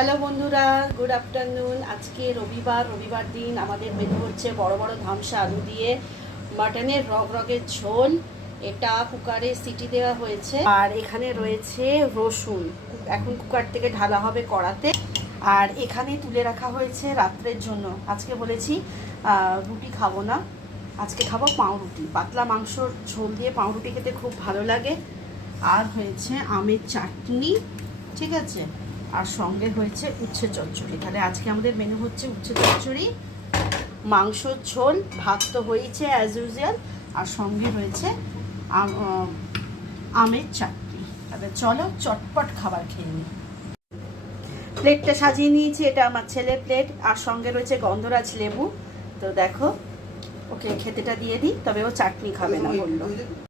Hello বন্ধুরা, good afternoon. আজকে রবিবার দিন আমাদের মেনু হচ্ছে বড় বড় ধামসা আলু দিয়ে মাটনের রগের ঝোল। এটা কুকারে সিটি দেওয়া হয়েছে আর এখানে রয়েছে রসুন। এখন কুকার থেকে ঢালা হবে কড়াতে। আর এখানে তুলে রাখা হয়েছে রাত্রের জন্য। আজকে বলেছি রুটি খাবো না, আজকে খাবো পাউরুটি। পাতলা মাংসর ঝোল দিয়ে পাউরুটি খেতে খুব ভালো লাগে। আর হয়েছে আমের চাটনি, ঠিক আছে, আর সঙ্গে হয়েছে উচ্ছে চচ্চড়ি। তাহলে আজকে আমাদের মেনু হচ্ছে উচ্ছে চচ্চড়ি, মাংসর ঝোল, ভাত তো হয়েছে অ্যাজ ইউজুয়াল, আর সঙ্গে রয়েছে আমের চাটনি। তাহলে চলো চটপট খাবার খেয়ে নিই। প্লেটটা সাজিয়ে নিয়েছি, এটা আমার ছেলের প্লেট, আর সঙ্গে রয়েছে গন্ধরাজ লেবু। তো দেখো, ওকে খেতেটা দিয়ে দিই, তবে ও চাটনি খাবে না বললো।